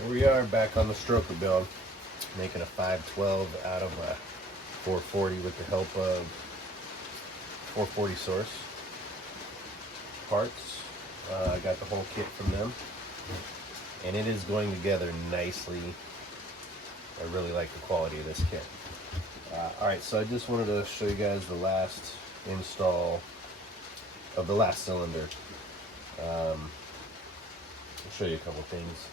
Here we are back on the stroker build, making a 512 out of a 440 with the help of 440 source parts. I got the whole kit from them, and it is going together nicely. I really like the quality of this kit. Alright, so I just wanted to show you guys the last install of the last cylinder. I'll show you a couple things.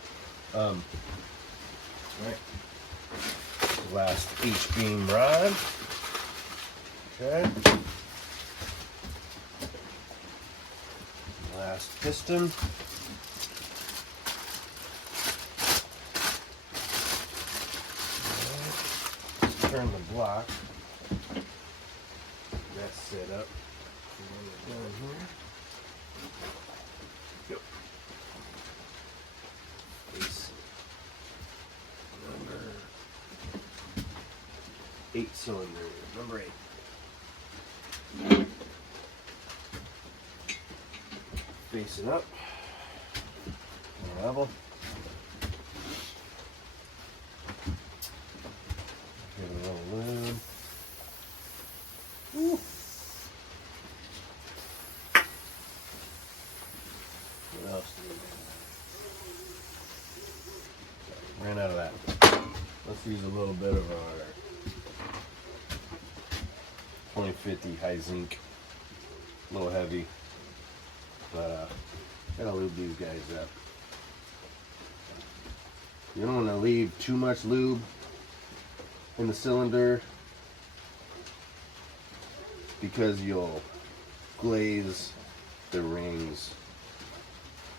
Right. Last H-beam rod. Okay. Last piston. Right. Turn the block. That's set up. Down here. Yep. Base number 8 cylinder, number 8. Face it up. Level. Give it a little lube. Woo. What else do we have? Ran out of that. Let's use a little bit of our 2050 high zinc. A little heavy, but gotta lube these guys up. You don't want to leave too much lube in the cylinder because you'll glaze the rings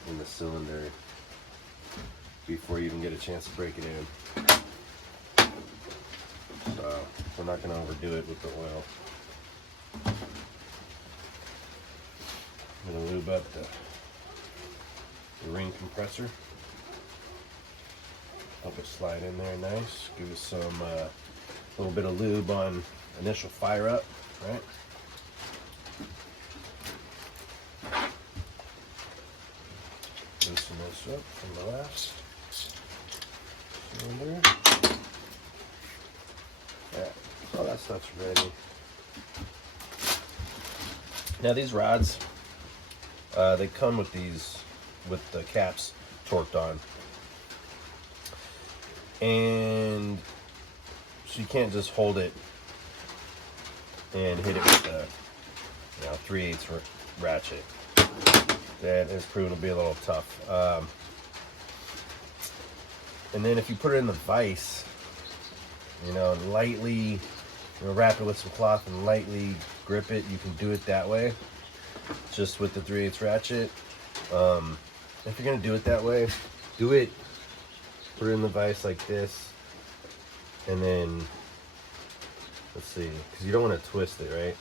in the cylinder before you even get a chance to break it in. So we're not going to overdo it with the oil. I'm going to lube up the ring compressor. Help it slide in there nice. Give it some little bit of lube on initial fire up, right? Loosen this up from the last cylinder. Yeah, so all that stuff's ready. Now these rods, they come with these, with the caps torqued on. And so you can't just hold it and hit it with the 3/8 ratchet. That has proven to be a little tough. And then if you put it in the vise, lightly, wrap it with some cloth and lightly grip it, you can do it that way, just with the 3/8 ratchet. If you're gonna do it that way, do it. Put it in the vise like this, and then let's see, because you don't want to twist it, right?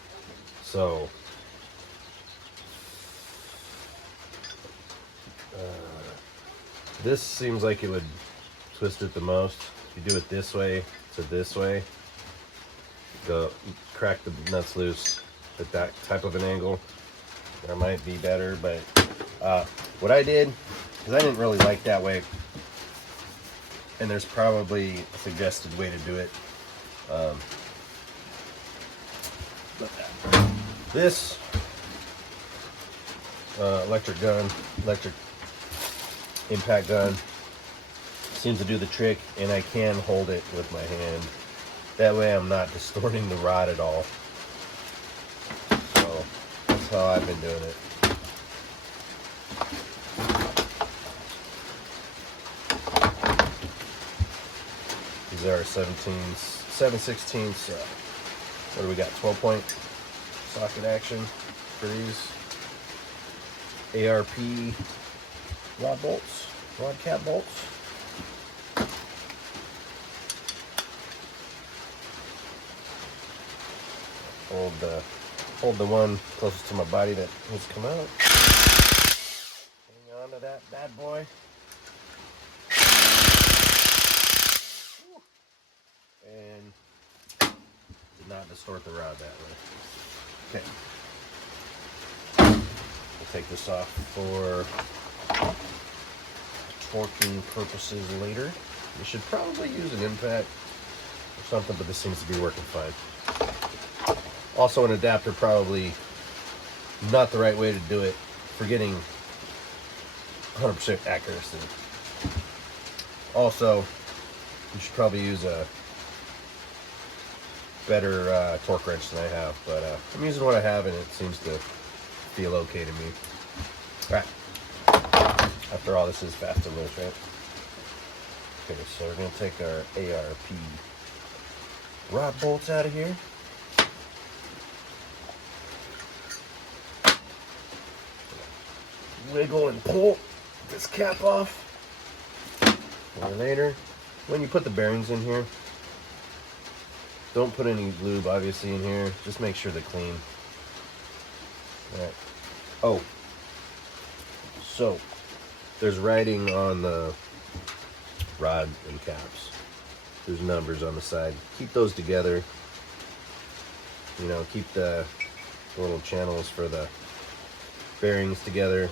So this seems like it would twist it the most. If you do it this way to this way, go crack the nuts loose at that type of an angle. That might be better, but what I did, because I didn't really like that way, and there's probably a suggested way to do it. This electric impact gun seems to do the trick, and I can hold it with my hand. That way I'm not distorting the rod at all. So that's how I've been doing it. These are 7/16. What do we got? 12-point socket action for these ARP rod cap bolts. Hold the one closest to my body that has come out. Hang on to that bad boy. And did not distort the rod that way. Okay. We'll take this off for torquing purposes later. You should probably use an impact or something, but this seems to be working fine. Also, an adapter probably not the right way to do it for getting 100% accuracy. Also, you should probably use a better torque wrench than I have, but I'm using what I have and it seems to feel okay to me. Alright, after all, this is fast and loose, right? Okay, so we're going to take our ARP rod bolts out of here. Wiggle and pull this cap off. Or later, when you put the bearings in here, don't put any lube obviously in here. Just make sure they're clean. Alright. Oh. So, there's writing on the rod and caps. There's numbers on the side. Keep those together. You know, keep the little channels for the bearings together.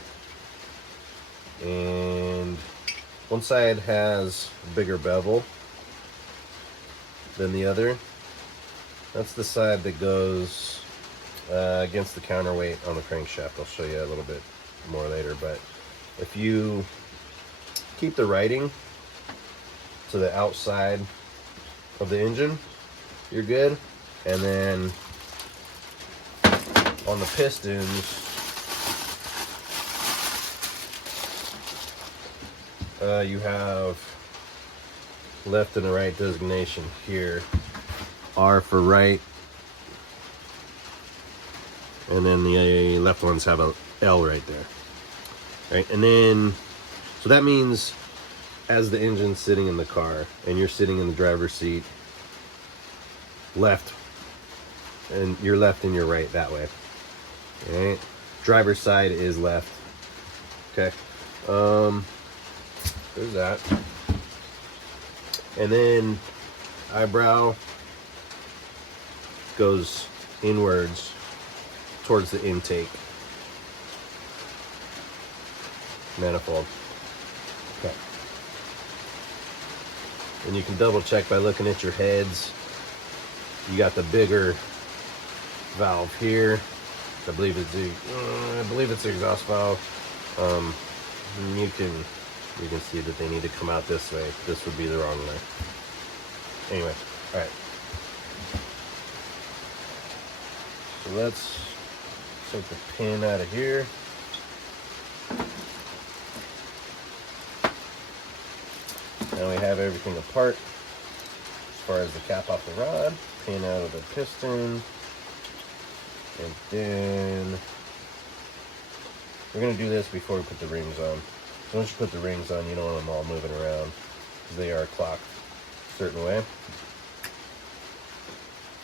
And one side has a bigger bevel than the other. That's the side that goes against the counterweight on the crankshaft. I'll show you a little bit more later, but if you keep the writing to the outside of the engine, you're good. And then on the pistons, you have left and a right designation here. R for right, and then the left ones have a L right there. Right, and then, so that means as the engine's sitting in the car and you're sitting in the driver's seat, left, and your left and your right that way. Right, driver's side is left. Okay, there's that. And then eyebrow goes inwards towards the intake manifold. Okay. And you can double check by looking at your heads. You got the bigger valve here. I believe it's the exhaust valve. You can see that they need to come out this way. This would be the wrong way. Anyway, all right. So let's take the pin out of here. Now we have everything apart as far as the cap off the rod, pin out of the piston, and then we're going to do this before we put the rings on. So once you put the rings on, you don't want them all moving around because they are clocked a certain way.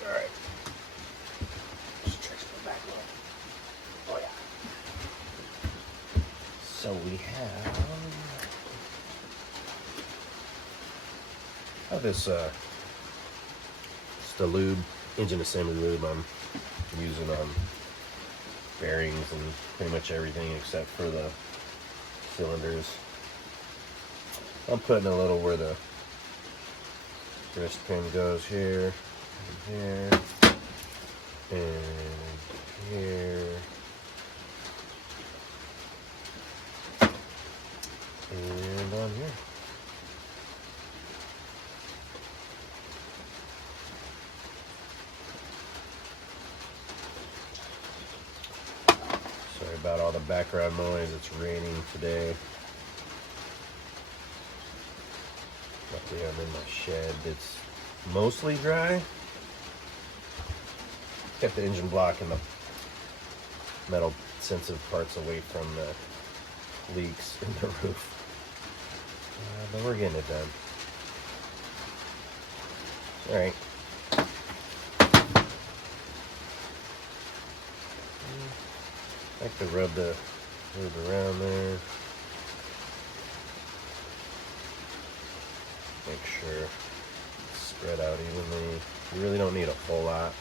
Alright. Just trace the back one. Oh yeah. So we have this it's the lube, engine assembly lube I'm using on bearings and pretty much everything except for the cylinders. I'm putting a little where the wrist pin goes here, and here, and here, and on here. Sorry about all the background noise. It's raining today. Luckily I'm in my shed. It's mostly dry. Kept the engine block and the metal sensitive parts away from the leaks in the roof. But we're getting it done. Alright. I like to rub the lube around there. Make sure it's spread out evenly. You really don't need a whole lot.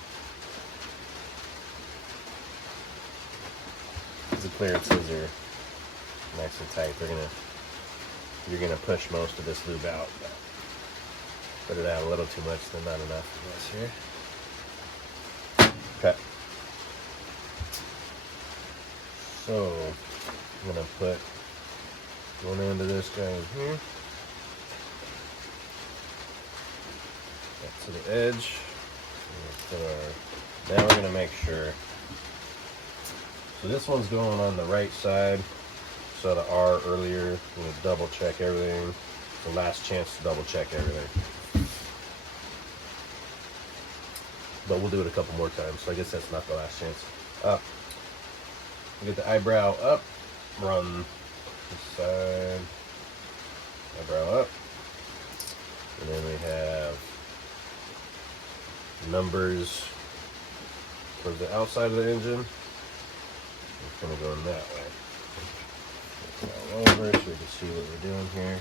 The clearances are nice and tight. They're gonna you're gonna push most of this lube out. Put it out a little too much, then not enough for this here. Okay. So I'm gonna put one end of this guy in here. Up to the edge. Now we're gonna make sure. So this one's going on the right side. So the R earlier, I'm gonna double check everything. The last chance to double check everything. But we'll do it a couple more times. So I guess that's not the last chance. Up. Get the eyebrow up. Run this side. Eyebrow up. And then we have numbers for the outside of the engine. It's going to go in that way. All over so we can see what we're doing here.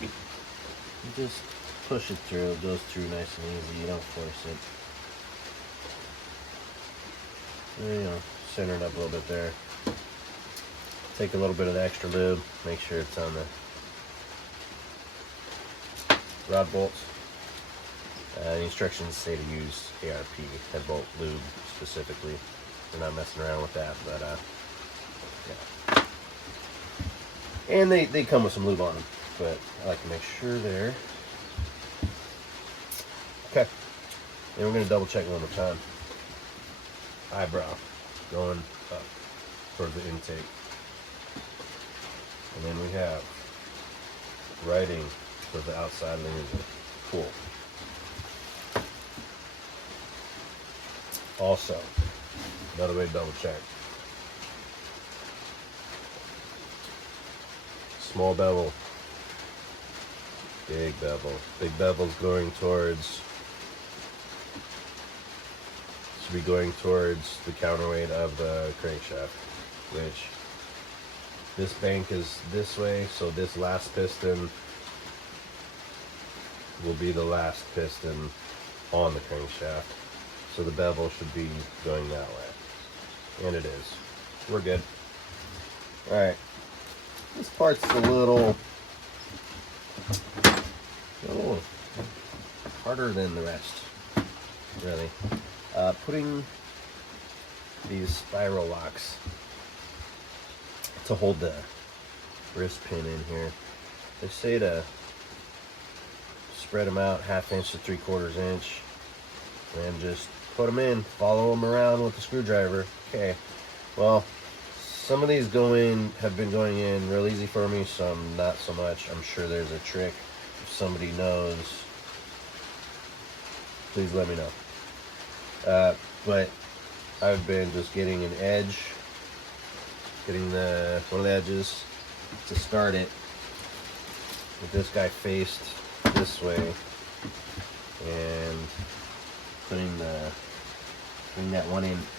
You just push it through. It goes through nice and easy. You don't force it. You know, center it up a little bit there. Take a little bit of the extra lube. Make sure it's on the rod bolts. The instructions say to use ARP, head bolt lube specifically. We're not messing around with that, but yeah. And they come with some lube on them, but I like to make sure they're okay. And we're going to double check one more time. Eyebrow going up for the intake. And then we have writing for the outside of the engine. Cool. Also, another way to double check. Small bevel, big bevel. Big bevel's going towards, should be going towards the counterweight of the crankshaft, which this bank is this way, so this last piston will be the last piston on the crankshaft. So the bevel should be going that way. And it is. We're good. Alright. This part's a little harder than the rest, really. Putting these spiral locks to hold the wrist pin in here. They say to spread them out 1/2 inch to 3/4 inch and just put them in, follow them around with the screwdriver. Okay, well, some of these have been going in real easy for me, some not so much. I'm sure there's a trick. If somebody knows, please let me know. But I've been just getting an edge, getting one of the edges to start it with this guy faced this way, and putting that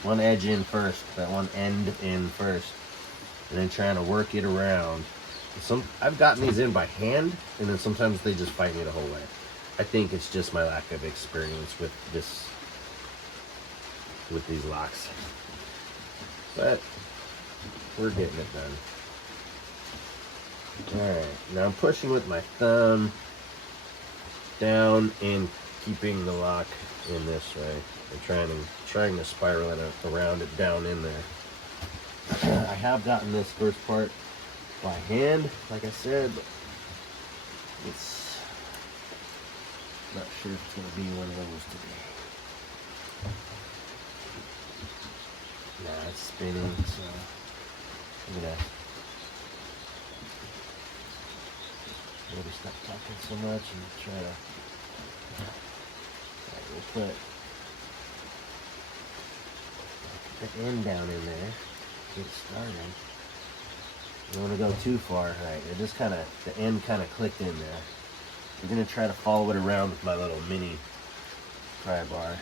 one edge in first, that one end in first, and then trying to work it around. I've gotten these in by hand, and then sometimes they just fight me the whole way. I think it's just my lack of experience with these locks, but we're getting it done. All right, now I'm pushing with my thumb down and keeping the lock in this way, and trying to spiral it around it down in there. I have gotten this first part by hand, like I said, but it's not sure if it's going to be one of those today. Nah, it's spinning, so I'm gonna maybe stop talking so much and try to. We'll put the end down in there, get started. You don't want to go too far, right? It just the end kind of clicked in there. I'm gonna try to follow it around with my little mini pry bar,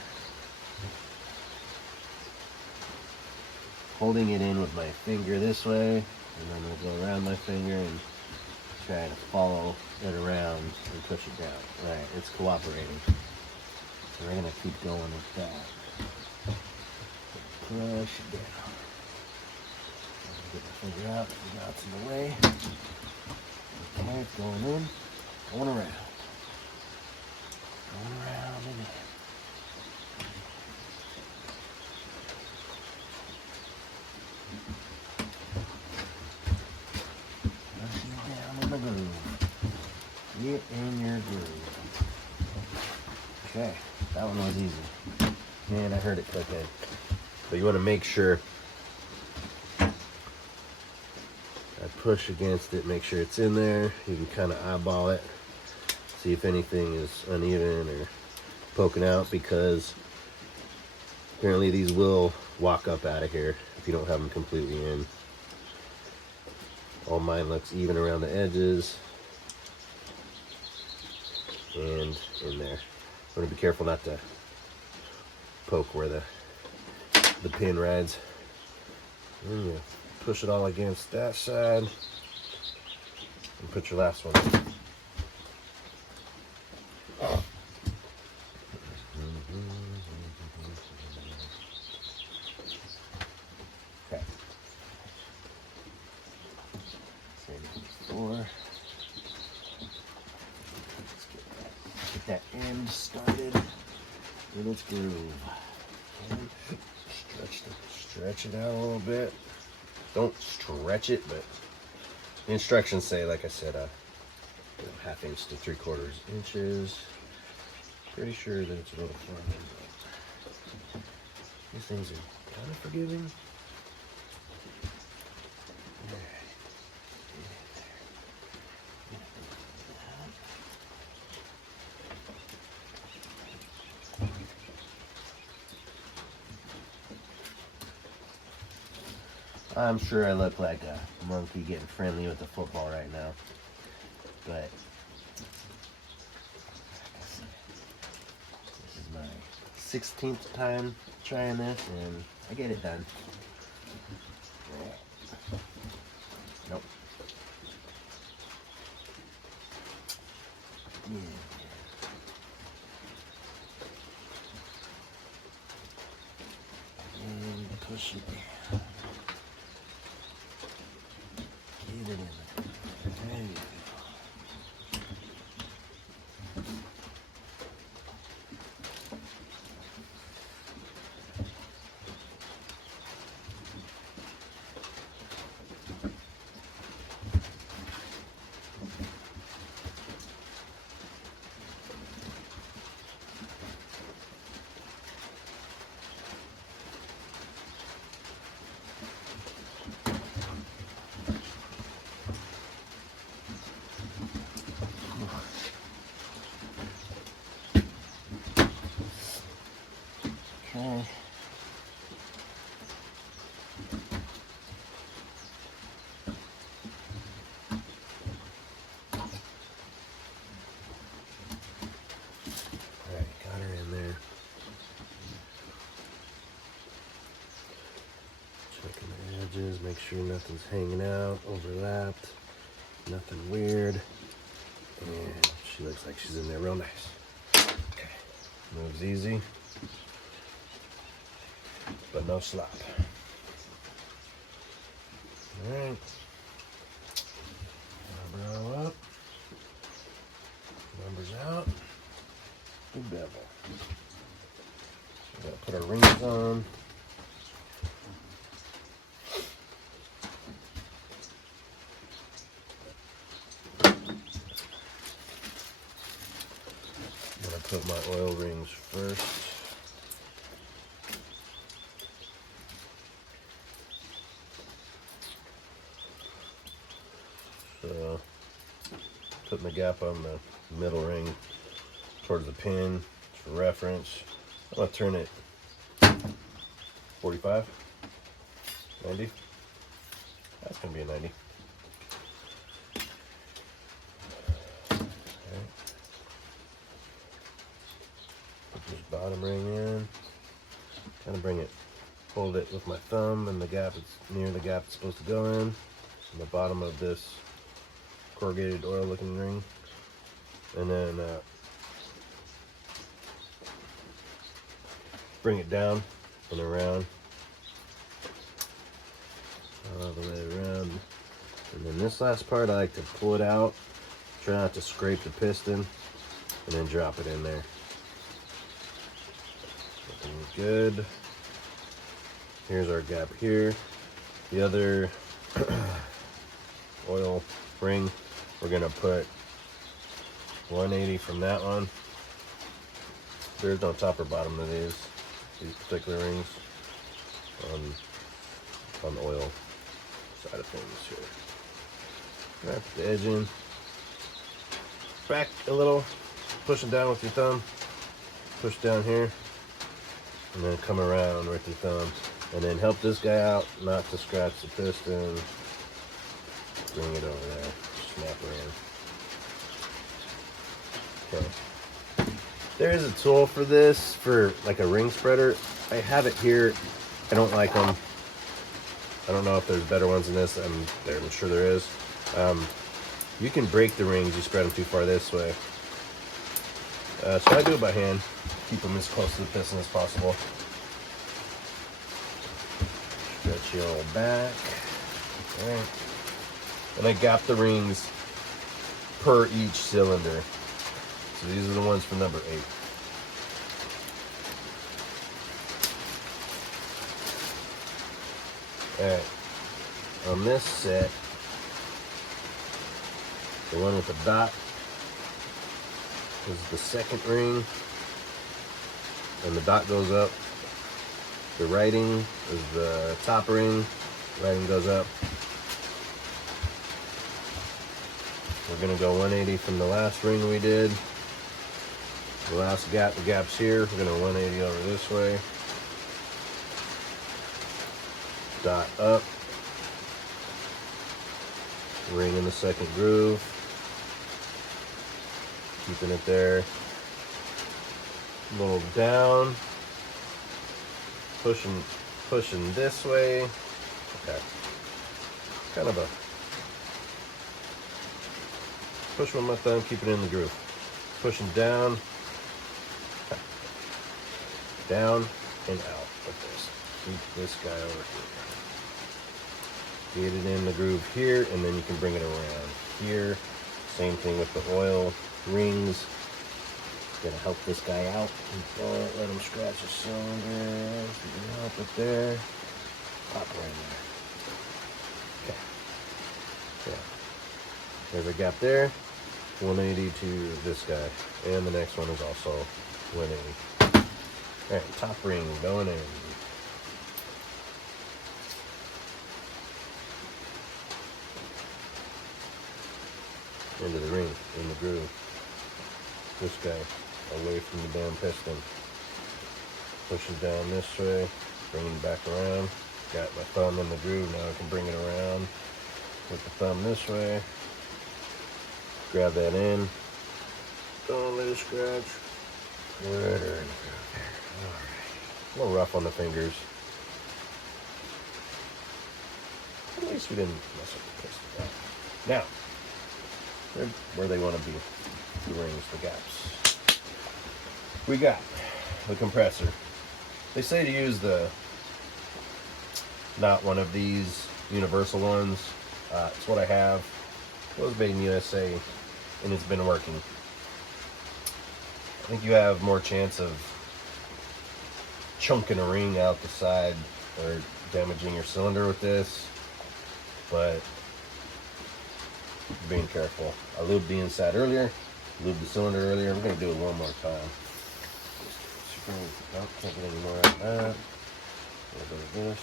holding it in with my finger this way, and then we'll go around my finger and try to follow it around and push it down. Right, it's cooperating. So we're gonna keep going with that. Push it down. Get my finger out, the knot's in the way. it's going in, going around. Going around and in. Pushing down in the groove. Get in your groove. Okay, that one was easy. Man, I heard it click in. So you want to make sure I push against it, make sure it's in there. You can kind of eyeball it, see if anything is uneven or poking out, because apparently these will walk up out of here if you don't have them completely in. All mine looks even around the edges and in there. I'm going to be careful not to poke where the pin rides. And you push it all against that side and put your last one. Okay. Same as before. Let's get that end started in its groove. Okay. Stretch it out a little bit. Don't stretch it, but the instructions say, like I said, 1/2 inch to 3/4 inches. Pretty sure that it's a little far in, but these things are kind of forgiving. I'm sure I look like a monkey getting friendly with the football right now, but this is my 16th time trying this, and I get it done. Nope. Yeah. And push it down. Get it in there. There you go. Okay. Alright, got her in there. Checking the edges, make sure nothing's hanging out, overlapped, nothing weird. And she looks like she's in there real nice. Okay, moves easy, but no slop. Alright, brow up, numbers out, good bevel. We gotta put our rings on. I'm gonna put my oil rings first. So, putting the gap on the middle ring towards the pin for reference. I'm gonna turn it 45, 90. That's gonna be a 90. Okay. Put this bottom ring in. Kind of bring it, hold it with my thumb, and the gap is near the gap it's supposed to go in. On the bottom of this corrugated oil looking ring, and then bring it down and around, all the way around. And then this last part, I like to pull it out Try not to scrape the piston, and then drop it in there. Looking good. Here's our gap here. The other oil ring, we're gonna put 180 from that one. There's no top or bottom to these particular rings on the oil side of things here. Wrap the edge in. Back a little, push it down with your thumb. Push down here, and then come around with your thumb. And then help this guy out not to scratch the piston. Bring it over there. Snap her in. Okay. There is a tool for this, for like a ring spreader. I have it here. I don't like them. I don't know if there's better ones than this. I'm sure there is. You can break the rings. You spread them too far this way. So I do it by hand. Keep them as close to the piston as possible. Stretch your old back. All right. And I gap the rings per each cylinder. So these are the ones for number 8. Alright. On this set, the one with the dot is the second ring. And the dot goes up. The writing is the top ring. Writing goes up. We're gonna go 180 from the last ring we did. The last gap, the gap's here. We're gonna 180 over this way. Dot up. Ring in the second groove. Keeping it there. Little down. Pushing this way. Okay. Kind of a push with my thumb, keep it in the groove. Pushing down, down and out like this. Keep this guy over here. Get it in the groove here, and then you can bring it around here. Same thing with the oil rings. Gonna help this guy out. Don't let him scratch the cylinder. Help it there. Pop right in there. Okay. Yeah. There's a gap there. 180 to this guy. And the next one is also 180. Alright, top ring going in. Into the ring, in the groove. This guy, away from the damn piston. Pushes down this way, bring it back around. Got my thumb in the groove, now I can bring it around with the thumb this way. Grab that in. Don't let it scratch. Put her in the groove there. Alright. A little rough on the fingers. At least we didn't mess up the piston. Now, they're where they want to be. The rings, the gaps. We got the compressor. They say to use not one of these universal ones. It's what I have. It was made in USA, and it's been working. I think you have more chance of chunking a ring out the side or damaging your cylinder with this, but being careful. I lubed the inside earlier, lubed the cylinder earlier. We're going to do it one more time. Oh, can't get any more out of that. A little bit of this.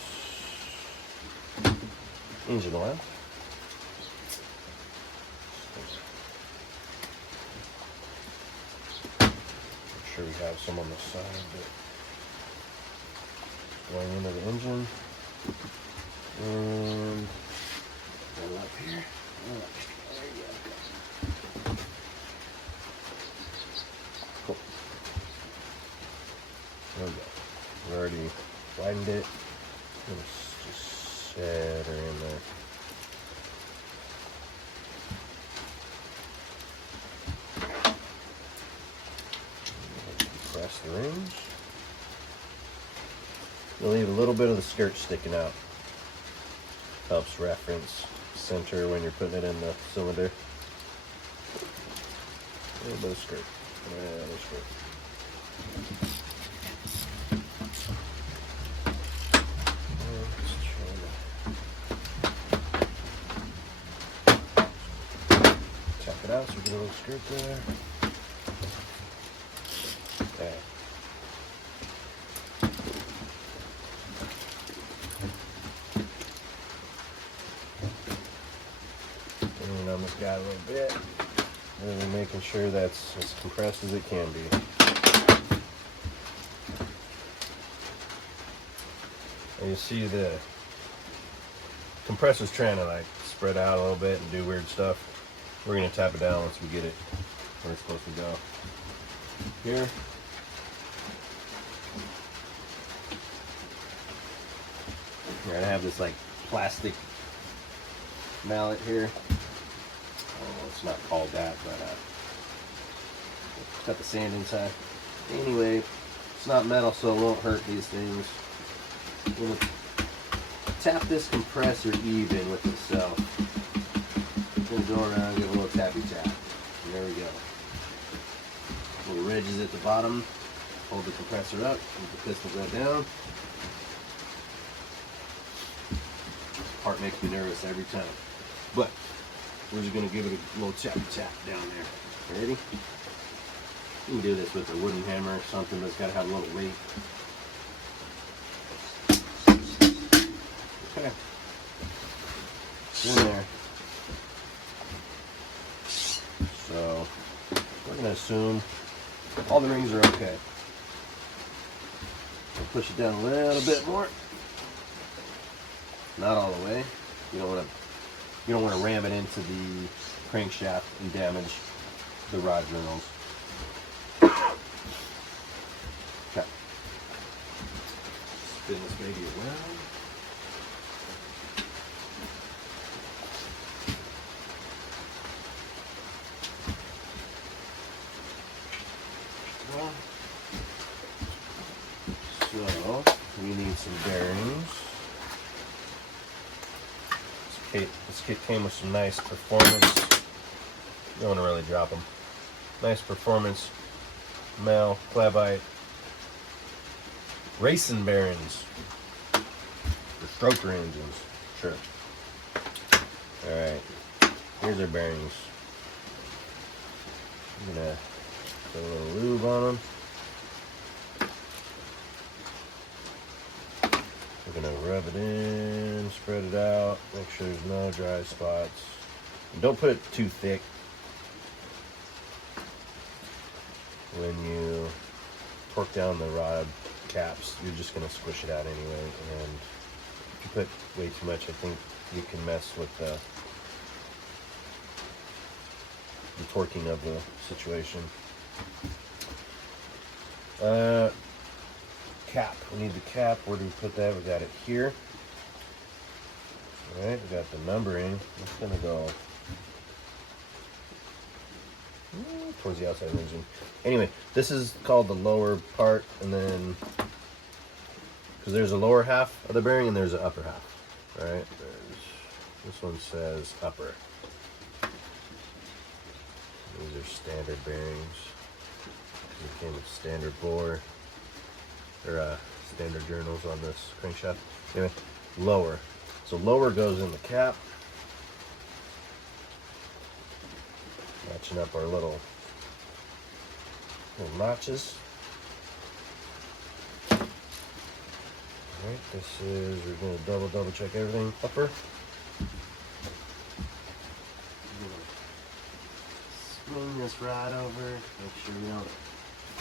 Engine oil. Make sure we have some on the side, but going into the engine. And go up here. There you go. Cool. There we go. We already widened it. Just set her in there. Press the rings. You'll leave a little bit of the skirt sticking out. Helps reference center when you're putting it in the cylinder. A little bit of skirt. Yeah, a little skirt. Tap it out so we get a little skirt there. Okay. Leaning on this guy a little bit. Really making sure that's as compressed as it can be. And you see the compressor's trying to like spread out a little bit and do weird stuff. We're going to tap it down once we get it where it's supposed to go. Here. Here, I have this like plastic mallet here. Oh, it's not called that, but it's got the sand inside. Anyway, it's not metal, so it won't hurt these things. I'm going to tap this compressor even with itself. Then go around, give it a little tappy tap. And there we go. Little ridges at the bottom. Hold the compressor up, keep the piston go down. This part makes me nervous every time. But we're just going to give it a little tappy tap down there. Ready? You can do this with a wooden hammer or something, but it's got to have a little weight. Okay. In there. So we're going to assume all the rings are okay. We'll push it down a little bit more. Not all the way. You don't want to ram it into the crankshaft and damage the rod journals. Okay. Spin this baby around. So we need some bearings. This kit came with some nice performance. You don't want to really drop them. Nice performance Mel Clevite racing bearings for stroker engines. Sure. All right. Here's our bearings. I'm gonna put a little lube on them. We're gonna rub it in, spread it out, make sure there's no dry spots. And don't put it too thick. When you torque down the rod caps, you're just gonna squish it out anyway. And if you put way too much, I think you can mess with the torquing of the situation. Cap. We need the cap. Where do we put that? We got it here. All right, we got the numbering. It's gonna go towards the outside of the engine. Anyway, this is called the lower part, and then because there's a lower half of the bearing and there's an upper half. All right, this one says upper. These are standard bearings. It came with standard bore. Or standard journals on this crankshaft. Anyway, lower. So lower goes in the cap. Matching up our little notches. Alright, this is, we're going to double check everything. Upper. Swing this rod over. Make sure we don't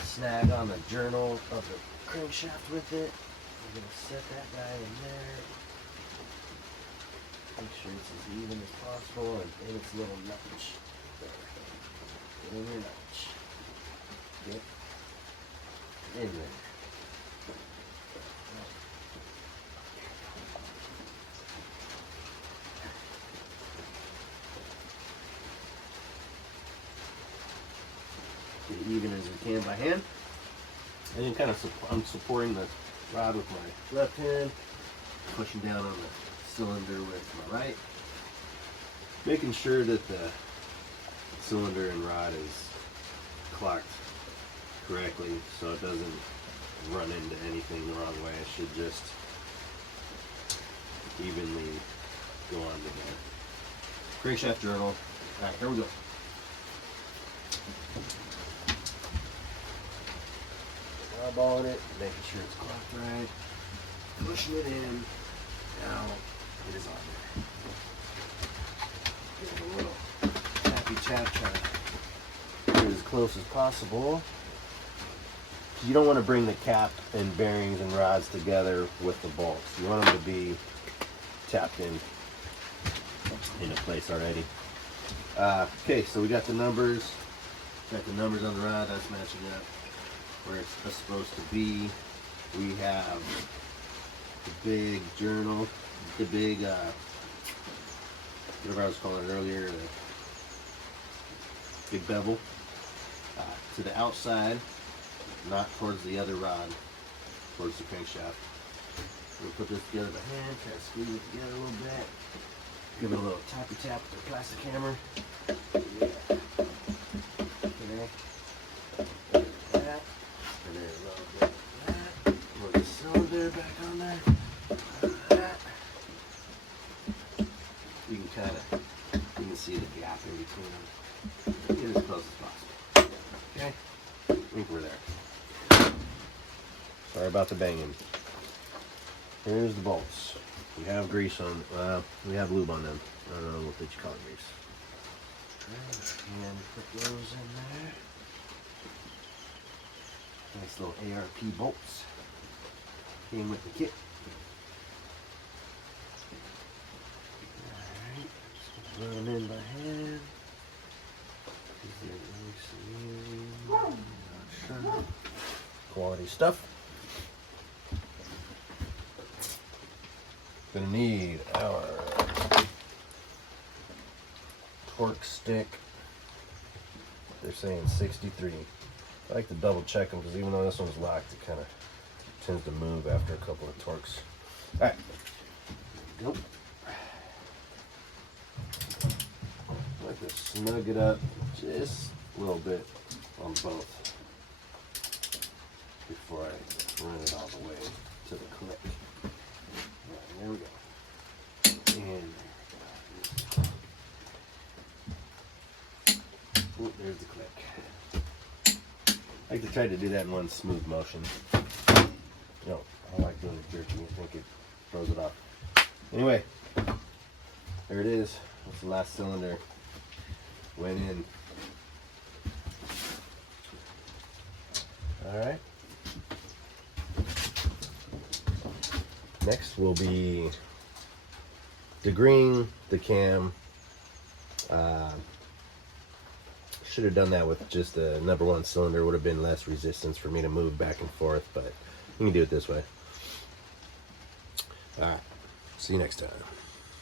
snag on the journal of the crankshaft with it. We're going to set that guy in there. Make sure it's as even as possible and in its little notch. There. Get in your notch. Get in there. Get even as we can by hand. And then kind of I'm supporting the rod with my left hand, pushing down on the cylinder with my right, making sure that the cylinder and rod is clocked correctly so it doesn't run into anything the wrong way. It should just evenly go on together. Crankshaft journal. Alright, here we go. Eyeballing it, making sure it's clocked right, pushing it in. Now it is on there. Give it a little tappy tap, try to get as close as possible. You don't want to bring the cap and bearings and rods together with the bolts. You want them to be tapped into place already. Okay, so we got the numbers. Got the numbers on the rod. That's matching up where it's supposed to be. We have the big journal, the big whatever I was calling it earlier, the big bevel to the outside, not towards the other rod, towards the crankshaft. We'll put this together by hand, try to squeeze it together a little bit. Give it a little tappy tap with the plastic hammer. Yeah. Okay. Like that. And then a little bit of that. Put the cylinder back on there. Like that. You can see the gap in between them. Get as close as possible. Okay? I think we're there. Sorry about the banging. Here's the bolts. We have grease on, we have lube on them. I don't know what you call it, grease. And put those in there. Nice little ARP bolts. Came with the kit. Alright, just gonna run them in by hand. Quality stuff. Gonna need our torque stick. They're saying 63. I like to double check them because even though this one's locked, it kind of tends to move after a couple of torques. All right. Nope. I like to snug it up just a little bit on both before I run it all the way to the click. There we go. And oh, there's the click. I like to try to do that in one smooth motion. No, I don't like doing it jerky. I think it throws it off. Anyway, there it is. That's the last cylinder. Went in. All right. Next will be degreeing the cam. Should have done that with just a number one cylinder. Would have been less resistance for me to move back and forth, but you can do it this way. All right. See you next time.